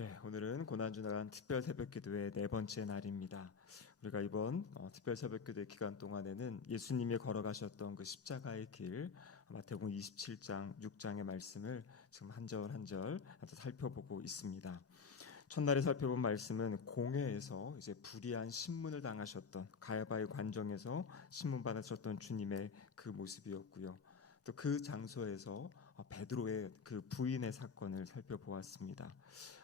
네, 오늘은 고난주간 특별 새벽기도의 네 번째 날입니다. 우리가 이번 특별 새벽기도 기간 동안에는 예수님이 걸어가셨던 그 십자가의 길, 마태복음 27장, 6장의 말씀을 지금 한 절 한 절 살펴보고 있습니다. 첫날에 살펴본 말씀은 공회에서 이제 불의한 신문을 당하셨던 가야바의 관정에서 신문 받으셨던 주님의 그 모습이었고요. 또 그 장소에서 베드로의 그 부인의 사건을 살펴보았습니다.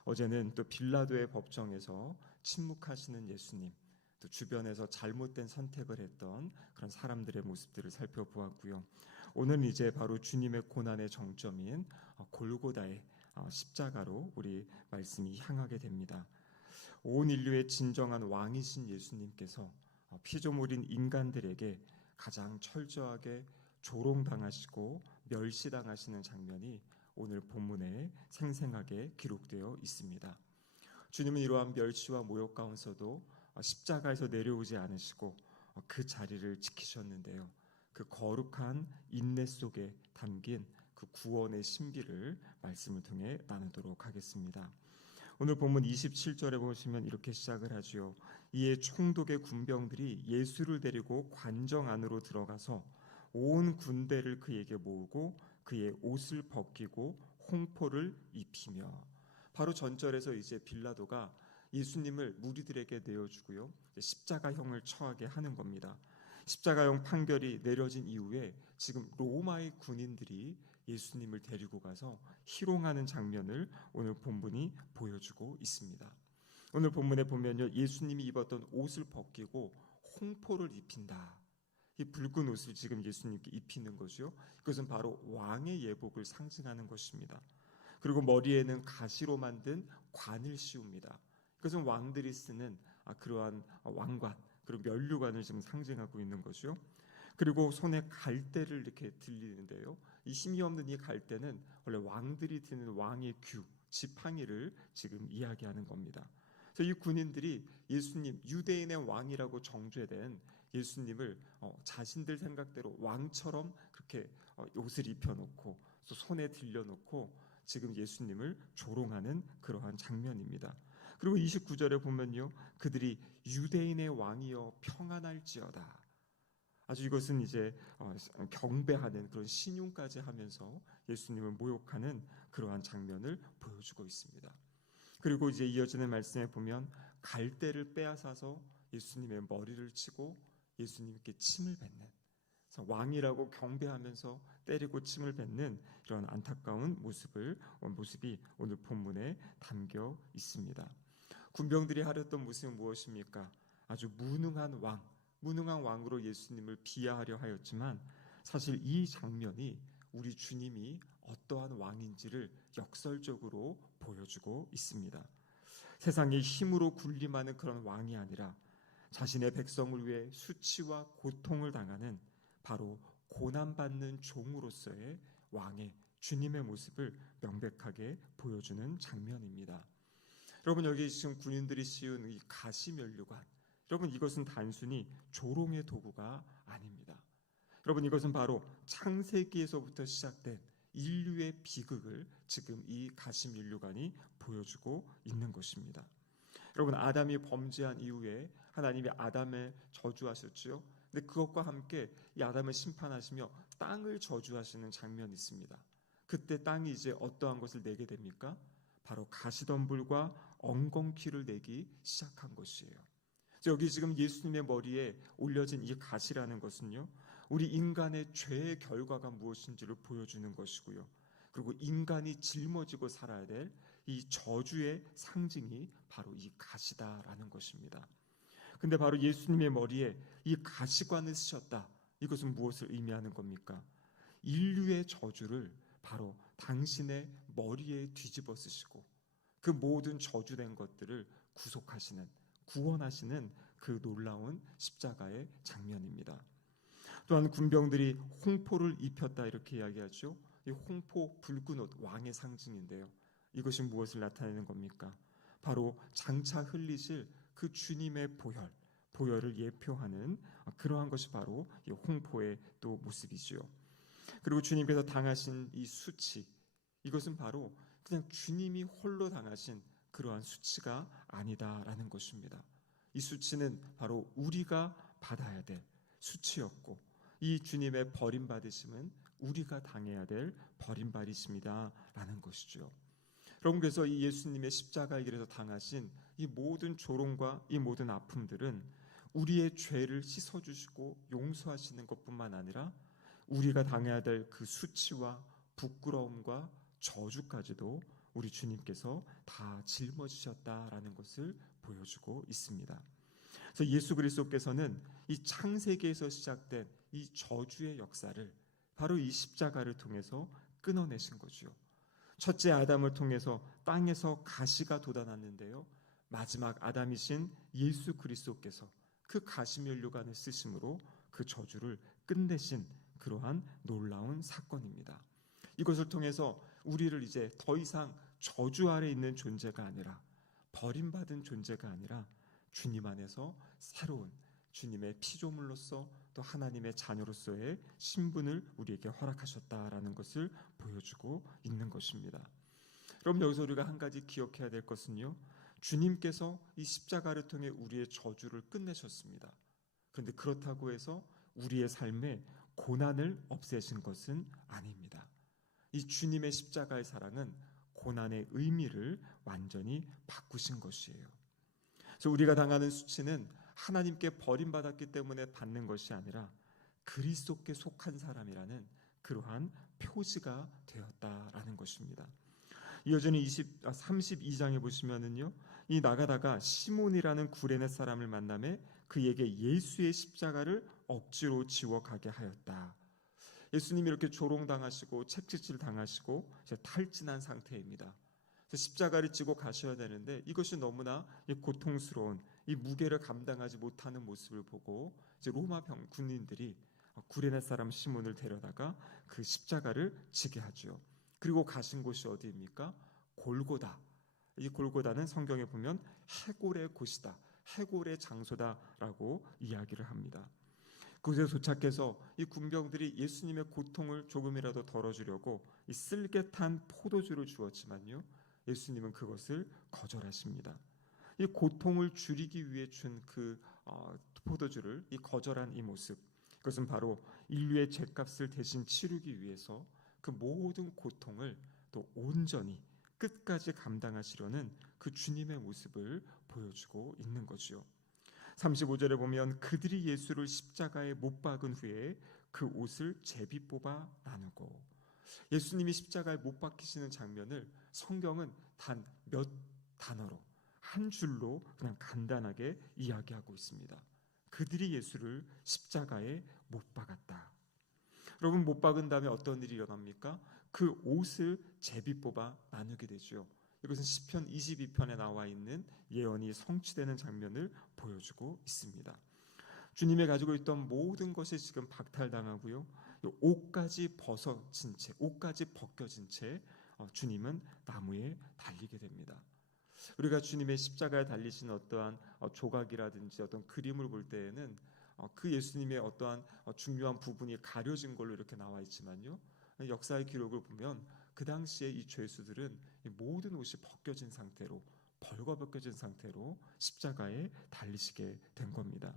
어제는 또 빌라도의 법정에서 침묵하시는 예수님, 또 주변에서 잘못된 선택을 했던 그런 사람들의 모습들을 살펴보았고요. 오늘은 이제 바로 주님의 고난의 정점인 골고다의 십자가로 우리 말씀이 향하게 됩니다. 온 인류의 진정한 왕이신 예수님께서 피조물인 인간들에게 가장 철저하게 조롱당하시고 멸시당하시는 장면이 오늘 본문에 생생하게 기록되어 있습니다. 주님은 이러한 멸시와 모욕 가운데서도 십자가에서 내려오지 않으시고 그 자리를 지키셨는데요. 그 거룩한 인내 속에 담긴 그 구원의 신비를 말씀을 통해 나누도록 하겠습니다. 오늘 본문 27절에 보시면 이렇게 시작을 하지요. 이에 총독의 군병들이 예수를 데리고 관정 안으로 들어가서 온 군대를 그에게 모으고 그의 옷을 벗기고 홍포를 입히며, 바로 전절에서 이제 빌라도가 예수님을 무리들에게 내어주고요, 십자가형을 처하게 하는 겁니다. 십자가형 판결이 내려진 이후에 지금 로마의 군인들이 예수님을 데리고 가서 희롱하는 장면을 오늘 본문이 보여주고 있습니다. 오늘 본문에 보면요, 예수님이 입었던 옷을 벗기고 홍포를 입힌다. 이 붉은 옷을 지금 예수님께 입히는 거죠. 이것은 바로 왕의 예복을 상징하는 것입니다. 그리고 머리에는 가시로 만든 관을 씌웁니다. 이것은 왕들이 쓰는 그러한 왕관, 그리고 면류관을 지금 상징하고 있는 거죠. 그리고 손에 갈대를 이렇게 들리는데요, 이 힘이 없는 이 갈대는 원래 왕들이 드는 왕의 규, 지팡이를 지금 이야기하는 겁니다. 그래서 이 군인들이 예수님, 유대인의 왕이라고 정죄된 예수님을 자신들 생각대로 왕처럼 그렇게 옷을 입혀놓고 또 손에 들려놓고 지금 예수님을 조롱하는 그러한 장면입니다. 그리고 29절에 보면요, 그들이 유대인의 왕이여 평안할지어다. 아주 이것은 이제 경배하는 그런 신용까지 하면서 예수님을 모욕하는 그러한 장면을 보여주고 있습니다. 그리고 이제 이어지는 말씀에 보면 갈대를 빼앗아서 예수님의 머리를 치고 예수님께 침을 뱉는, 왕이라고 경배하면서 때리고 침을 뱉는 이런 안타까운 모습이 오늘 본문에 담겨 있습니다. 군병들이 하렸던 모습은 무엇입니까? 아주 무능한 왕으로 예수님을 비하하려 하였지만, 사실 이 장면이 우리 주님이 어떠한 왕인지를 역설적으로 보여주고 있습니다. 세상의 힘으로 군림하는 그런 왕이 아니라 자신의 백성을 위해 수치와 고통을 당하는 바로 고난받는 종으로서의 왕의 주님의 모습을 명백하게 보여주는 장면입니다. 여러분, 여기 지금 군인들이 씌운 이 가시면류관, 여러분, 이것은 단순히 조롱의 도구가 아닙니다. 여러분, 이것은 바로 창세기에서부터 시작된 인류의 비극을 지금 이 가시면류관이 보여주고 있는 것입니다. 여러분, 아담이 범죄한 이후에 하나님이 아담을 저주하셨죠. 근데 그것과 함께 이 아담을 심판하시며 땅을 저주하시는 장면이 있습니다. 그때 땅이 이제 어떠한 것을 내게 됩니까? 바로 가시덤불과 엉겅퀴를 내기 시작한 것이에요. 여기 지금 예수님의 머리에 올려진 이 가시라는 것은요, 우리 인간의 죄의 결과가 무엇인지를 보여주는 것이고요, 그리고 인간이 짊어지고 살아야 될 이 저주의 상징이 바로 이 가시다라는 것입니다. 근데 바로 예수님의 머리에 이 가시관을 쓰셨다. 이것은 무엇을 의미하는 겁니까? 인류의 저주를 바로 당신의 머리에 뒤집어 쓰시고 그 모든 저주된 것들을 구원하시는 그 놀라운 십자가의 장면입니다. 또한 군병들이 홍포를 입혔다 이렇게 이야기하죠. 이 홍포, 붉은 옷, 왕의 상징인데요, 이것이 무엇을 나타내는 겁니까? 바로 장차 흘리실 그 주님의 보혈을 예표하는 그러한 것이 바로 이 홍포의 또 모습이지요. 그리고 주님께서 당하신 이 수치, 이것은 바로 그냥 주님이 홀로 당하신 그러한 수치가 아니다라는 것입니다. 이 수치는 바로 우리가 받아야 될 수치였고, 이 주님의 버림받으심은 우리가 당해야 될 버림받으심이다라는 것이죠. 여러분, 그래서 이 예수님의 십자가의 길에서 당하신 이 모든 조롱과 이 모든 아픔들은 우리의 죄를 씻어주시고 용서하시는 것뿐만 아니라 우리가 당해야 될 그 수치와 부끄러움과 저주까지도 우리 주님께서 다 짊어지셨다라는 것을 보여주고 있습니다. 그래서 예수 그리스도께서는 이 창세기에서 시작된 이 저주의 역사를 바로 이 십자가를 통해서 끊어내신 거죠. 첫째 아담을 통해서 땅에서 가시가 돋아났는데요, 마지막 아담이신 예수 그리스도께서 그 가시면류관을 쓰심으로 그 저주를 끝내신 그러한 놀라운 사건입니다. 이것을 통해서 우리를 이제 더 이상 저주 아래 있는 존재가 아니라, 버림받은 존재가 아니라 주님 안에서 새로운 주님의 피조물로서 또 하나님의 자녀로서의 신분을 우리에게 허락하셨다라는 것을 보여주고 있는 것입니다. 그럼 여기서 우리가 한 가지 기억해야 될 것은요, 주님께서 이 십자가를 통해 우리의 저주를 끝내셨습니다. 그런데 그렇다고 해서 우리의 삶에 고난을 없애신 것은 아닙니다. 이 주님의 십자가의 사랑은 고난의 의미를 완전히 바꾸신 것이에요. 그래서 우리가 당하는 수치는 하나님께 버림받았기 때문에 받는 것이 아니라 그리스도께 속한 사람이라는 그러한 표지가 되었다라는 것입니다. 이어지는 32장에 보시면은요, 이 나가다가 시몬이라는 구레네 사람을 만나매 그에게 예수의 십자가를 억지로 지워 가게 하였다. 예수님이 이렇게 조롱당하시고 채찍질 당하시고 이제 탈진한 상태입니다. 그래서 십자가를 지고 가셔야 되는데 이것이 너무나 고통스러운 이 무게를 감당하지 못하는 모습을 보고 이제 로마 군인들이 구레네 사람 시몬을 데려다가 그 십자가를 지게 하죠. 그리고 가신 곳이 어디입니까? 골고다. 이 골고다는 성경에 보면 해골의 곳이다, 해골의 장소다라고 이야기를 합니다. 그곳에 도착해서 이 군병들이 예수님의 고통을 조금이라도 덜어주려고 이 쓸개탄 포도주를 주었지만요, 예수님은 그것을 거절하십니다. 이 고통을 줄이기 위해 준 그 포도주를 이 거절한 이 모습, 그것은 바로 인류의 죄값을 대신 치르기 위해서 그 모든 고통을 또 온전히 끝까지 감당하시려는 그 주님의 모습을 보여주고 있는 거죠. 35절에 보면 그들이 예수를 십자가에 못 박은 후에 그 옷을 제비 뽑아 나누고, 예수님이 십자가에 못 박히시는 장면을 성경은 단 몇 단어로, 한 줄로 그냥 간단하게 이야기하고 있습니다. 그들이 예수를 십자가에 못 박았다. 여러분, 못 박은 다음에 어떤 일이 일어납니까? 그 옷을 제비 뽑아 나누게 되죠. 이것은 시편 22편에 나와 있는 예언이 성취되는 장면을 보여주고 있습니다. 주님이 가지고 있던 모든 것이 지금 박탈당하고요, 옷까지 벗어진 채, 옷까지 벗겨진 채 주님은 나무에 달리게 됩니다. 우리가 주님의 십자가에 달리신 어떠한 조각이라든지 어떤 그림을 볼 때에는 그 예수님의 어떠한 중요한 부분이 가려진 걸로 이렇게 나와 있지만요, 역사의 기록을 보면 그 당시에 이 죄수들은 이 모든 옷이 벗겨진 상태로, 벌거벗겨진 상태로 십자가에 달리시게 된 겁니다.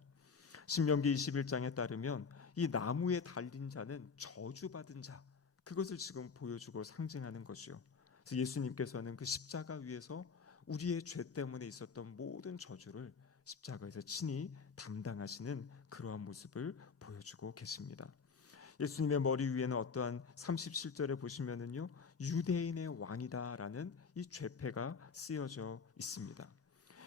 신명기 21장에 따르면 이 나무에 달린 자는 저주받은 자, 그것을 지금 보여주고 상징하는 것이요. 그래서 예수님께서는 그 십자가 위에서 우리의 죄 때문에 있었던 모든 저주를 십자가에서 친히 담당하시는 그러한 모습을 보여주고 계십니다. 예수님의 머리 위에는 어떠한 37절에 보시면은요, 유대인의 왕이다라는 이 죄패가 쓰여져 있습니다.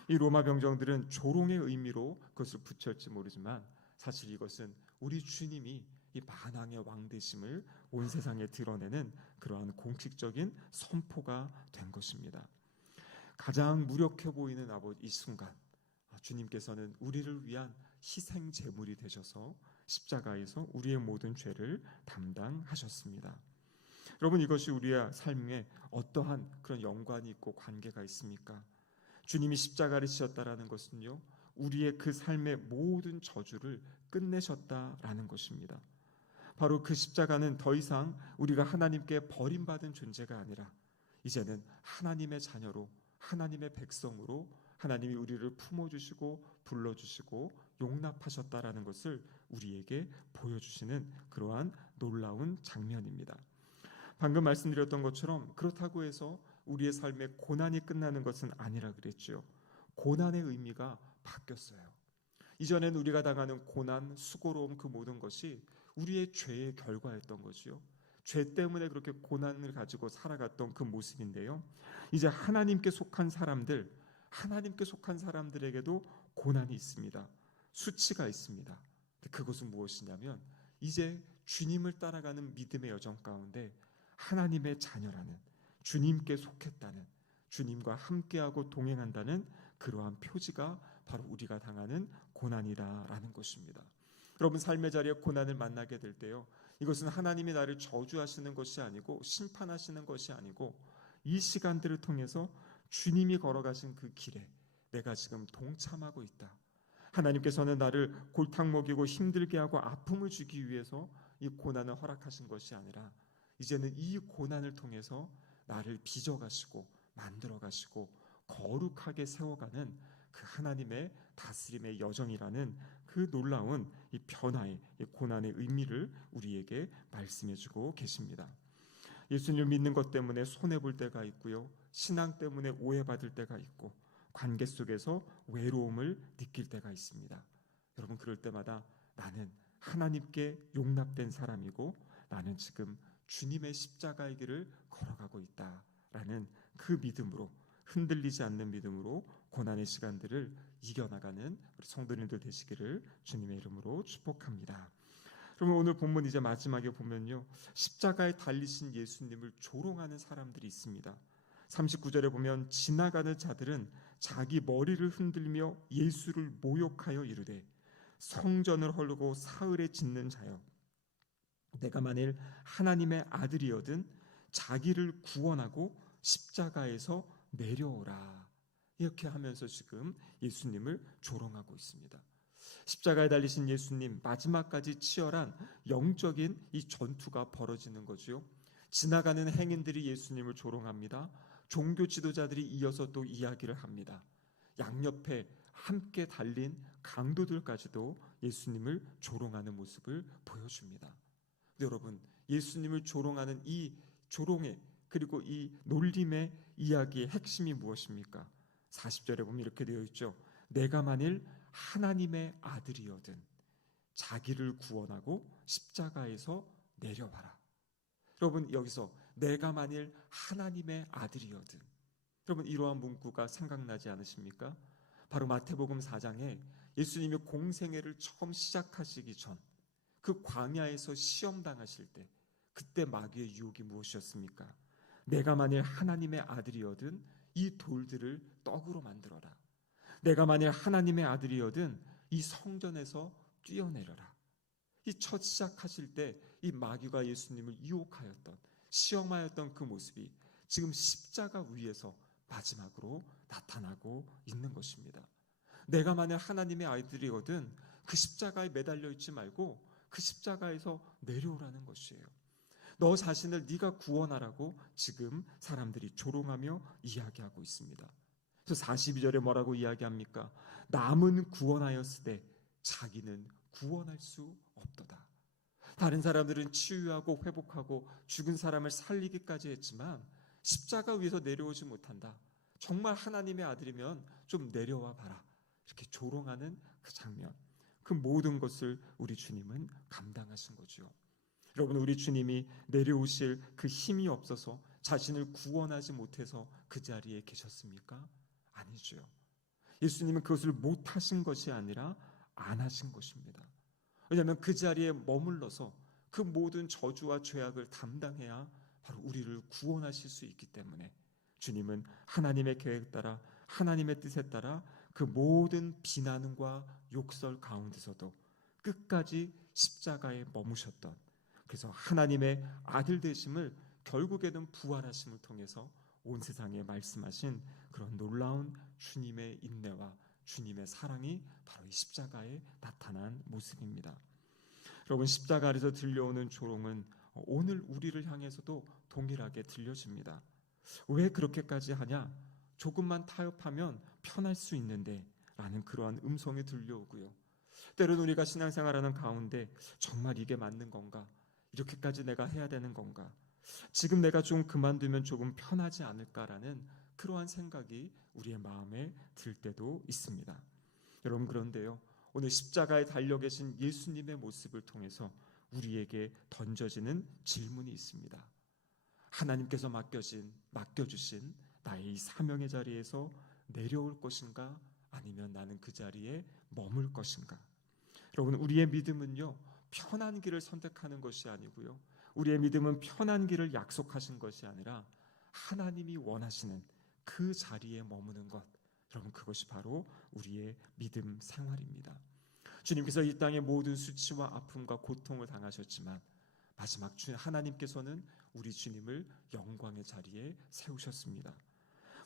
이 로마 병정들은 조롱의 의미로 그것을 붙였지 모르지만 사실 이것은 우리 주님이 이 만왕의 왕 되심을 온 세상에 드러내는 그러한 공식적인 선포가 된 것입니다. 가장 무력해 보이는 이 순간, 주님께서는 우리를 위한 희생 제물이 되셔서 십자가에서 우리의 모든 죄를 담당하셨습니다. 여러분, 이것이 우리의 삶에 어떠한 그런 연관이 있고 관계가 있습니까? 주님이 십자가를 지셨다라는 것은요, 우리의 그 삶의 모든 저주를 끝내셨다라는 것입니다. 바로 그 십자가는 더 이상 우리가 하나님께 버림받은 존재가 아니라 이제는 하나님의 자녀로 하나님의 백성으로 하나님이 우리를 품어주시고 불러주시고 용납하셨다라는 것을 우리에게 보여주시는 그러한 놀라운 장면입니다. 방금 말씀드렸던 것처럼 그렇다고 해서 우리의 삶의 고난이 끝나는 것은 아니라 그랬죠. 고난의 의미가 바뀌었어요. 이전엔 우리가 당하는 고난, 수고로움 그 모든 것이 우리의 죄의 결과였던 거지요. 죄 때문에 그렇게 고난을 가지고 살아갔던 그 모습인데요. 이제 하나님께 속한 사람들에게도 고난이 있습니다. 수치가 있습니다. 그것은 무엇이냐면 이제 주님을 따라가는 믿음의 여정 가운데 하나님의 자녀라는, 주님께 속했다는, 주님과 함께하고 동행한다는 그러한 표지가 바로 우리가 당하는 고난이다라는 것입니다. 여러분, 삶의 자리에 고난을 만나게 될 때요, 이것은 하나님이 나를 저주하시는 것이 아니고 심판하시는 것이 아니고 이 시간들을 통해서 주님이 걸어가신 그 길에 내가 지금 동참하고 있다. 하나님께서는 나를 골탕 먹이고 힘들게 하고 아픔을 주기 위해서 이 고난을 허락하신 것이 아니라 이제는 이 고난을 통해서 나를 빚어가시고 만들어가시고 거룩하게 세워가는 그 하나님의 다스림의 여정이라는 그 놀라운 이 변화의, 이 고난의 의미를 우리에게 말씀해주고 계십니다. 예수님을 믿는 것 때문에 손해볼 때가 있고요, 신앙 때문에 오해받을 때가 있고 관계 속에서 외로움을 느낄 때가 있습니다. 여러분, 그럴 때마다 나는 하나님께 용납된 사람이고 나는 지금 주님의 십자가의 길을 걸어가고 있다라는 그 믿음으로, 흔들리지 않는 믿음으로 고난의 시간들을 이겨나가는 우리 성도님들 되시기를 주님의 이름으로 축복합니다. 그러면 오늘 본문 이제 마지막에 보면요, 십자가에 달리신 예수님을 조롱하는 사람들이 있습니다. 39절에 보면 지나가는 자들은 자기 머리를 흔들며 예수를 모욕하여 이르되 성전을 헐고 사흘에 짓는 자여, 내가 만일 하나님의 아들이거든 자기를 구원하고 십자가에서 내려오라. 이렇게 하면서 지금 예수님을 조롱하고 있습니다. 십자가에 달리신 예수님, 마지막까지 치열한 영적인 이 전투가 벌어지는 거죠. 지나가는 행인들이 예수님을 조롱합니다. 종교 지도자들이 이어서 또 이야기를 합니다. 양옆에 함께 달린 강도들까지도 예수님을 조롱하는 모습을 보여줍니다. 여러분, 예수님을 조롱하는 이 조롱의, 그리고 이 놀림의 이야기의 핵심이 무엇입니까? 40절에 보면 이렇게 되어 있죠. 내가 만일 하나님의 아들이거든 자기를 구원하고 십자가에서 내려와라. 여러분, 여기서 내가 만일 하나님의 아들이거든, 여러분, 이러한 문구가 생각나지 않으십니까? 바로 마태복음 4장에 예수님이 공생애를 처음 시작하시기 전 그 광야에서 시험 당하실 때 그때 마귀의 유혹이 무엇이었습니까? 내가 만일 하나님의 아들이거든 이 돌들을 떡으로 만들어라. 내가 만일 하나님의 아들이거든 이 성전에서 뛰어내려라. 이 첫 시작하실 때 이 마귀가 예수님을 유혹하였던, 시험하였던 그 모습이 지금 십자가 위에서 마지막으로 나타나고 있는 것입니다. 내가 만약 하나님의 아이들이거든 그 십자가에 매달려 있지 말고 그 십자가에서 내려오라는 것이에요. 너 자신을 네가 구원하라고 지금 사람들이 조롱하며 이야기하고 있습니다. 그래서 42절에 뭐라고 이야기합니까? 남은 구원하였으되 자기는 구원할 수 없도다. 다른 사람들은 치유하고 회복하고 죽은 사람을 살리기까지 했지만 십자가 위에서 내려오지 못한다. 정말 하나님의 아들이면 좀 내려와 봐라. 이렇게 조롱하는 그 장면, 그 모든 것을 우리 주님은 감당하신 거죠. 여러분, 우리 주님이 내려오실 그 힘이 없어서 자신을 구원하지 못해서 그 자리에 계셨습니까? 아니죠. 예수님은 그것을 못하신 것이 아니라 안 하신 것입니다. 왜냐하면 그 자리에 머물러서 그 모든 저주와 죄악을 담당해야 바로 우리를 구원하실 수 있기 때문에 주님은 하나님의 계획 따라, 하나님의 뜻에 따라 그 모든 비난과 욕설 가운데서도 끝까지 십자가에 머무셨던, 그래서 하나님의 아들 되심을 결국에는 부활하심을 통해서 온 세상에 말씀하신 그런 놀라운 주님의 인내와 주님의 사랑이 바로 이 십자가에 나타난 모습입니다. 여러분, 십자가 아래서 들려오는 조롱은 오늘 우리를 향해서도 동일하게 들려집니다. 왜 그렇게까지 하냐? 조금만 타협하면 편할 수 있는데 라는 그러한 음성이 들려오고요. 때로는 우리가 신앙생활하는 가운데 정말 이게 맞는 건가? 이렇게까지 내가 해야 되는 건가? 지금 내가 좀 그만두면 조금 편하지 않을까라는 그러한 생각이 우리의 마음에 들 때도 있습니다. 여러분, 그런데요, 오늘 십자가에 달려 계신 예수님의 모습을 통해서 우리에게 던져지는 질문이 있습니다. 하나님께서 맡겨주신 나의 이 사명의 자리에서 내려올 것인가? 아니면 나는 그 자리에 머물 것인가? 여러분, 우리의 믿음은요, 편한 길을 선택하는 것이 아니고요, 우리의 믿음은 편한 길을 약속하신 것이 아니라 하나님이 원하시는 그 자리에 머무는 것, 여러분, 그것이 바로 우리의 믿음 생활입니다. 주님께서 이 땅의 모든 수치와 아픔과 고통을 당하셨지만 마지막 하나님께서는 우리 주님을 영광의 자리에 세우셨습니다.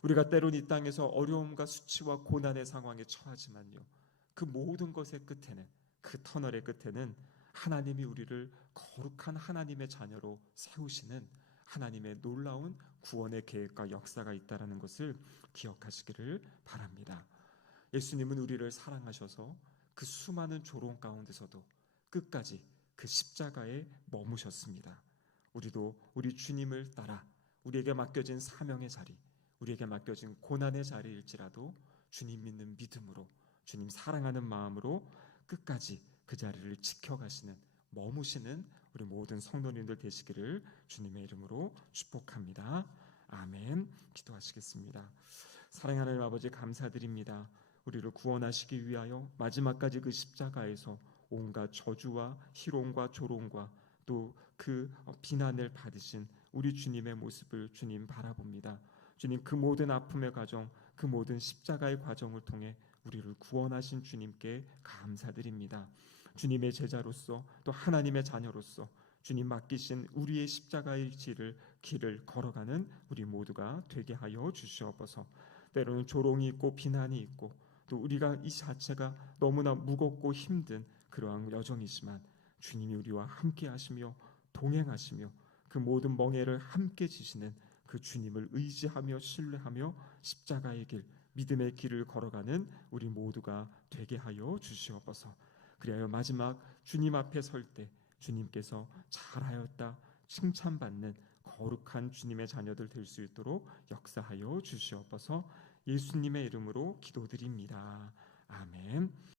우리가 때론 이 땅에서 어려움과 수치와 고난의 상황에 처하지만요, 그 모든 것의 끝에는, 그 터널의 끝에는 하나님이 우리를 거룩한 하나님의 자녀로 세우시는 하나님의 놀라운 구원의 계획과 역사가 있다는 것을 기억하시기를 바랍니다. 예수님은 우리를 사랑하셔서 그 수많은 조롱 가운데서도 끝까지 그 십자가에 머무셨습니다. 우리도 우리 주님을 따라 우리에게 맡겨진 사명의 자리, 우리에게 맡겨진 고난의 자리일지라도 주님 믿는 믿음으로, 주님 사랑하는 마음으로 끝까지 그 자리를 지켜가시는, 머무시는 우리 모든 성도님들 되시기를 주님의 이름으로 축복합니다. 아멘. 기도하시겠습니다. 사랑하는 하나님 아버지, 감사드립니다. 우리를 구원하시기 위하여 마지막까지 그 십자가에서 온갖 저주와 희롱과 조롱과 또 그 비난을 받으신 우리 주님의 모습을 주님 바라봅니다. 주님, 그 모든 아픔의 과정, 그 모든 십자가의 과정을 통해 우리를 구원하신 주님께 감사드립니다. 주님의 제자로서 또 하나님의 자녀로서 주님 맡기신 우리의 십자가의 길을 걸어가는 우리 모두가 되게 하여 주시옵소서. 때로는 조롱이 있고 비난이 있고 또 우리가 이 자체가 너무나 무겁고 힘든 그러한 여정이지만 주님이 우리와 함께 하시며 동행하시며 그 모든 멍에를 함께 지시는 그 주님을 의지하며 신뢰하며 십자가의 길, 믿음의 길을 걸어가는 우리 모두가 되게 하여 주시옵소서. 그리하여 마지막 주님 앞에 설 때 주님께서 잘하였다 칭찬받는 거룩한 주님의 자녀들 될 수 있도록 역사하여 주시옵소서. 예수님의 이름으로 기도드립니다. 아멘.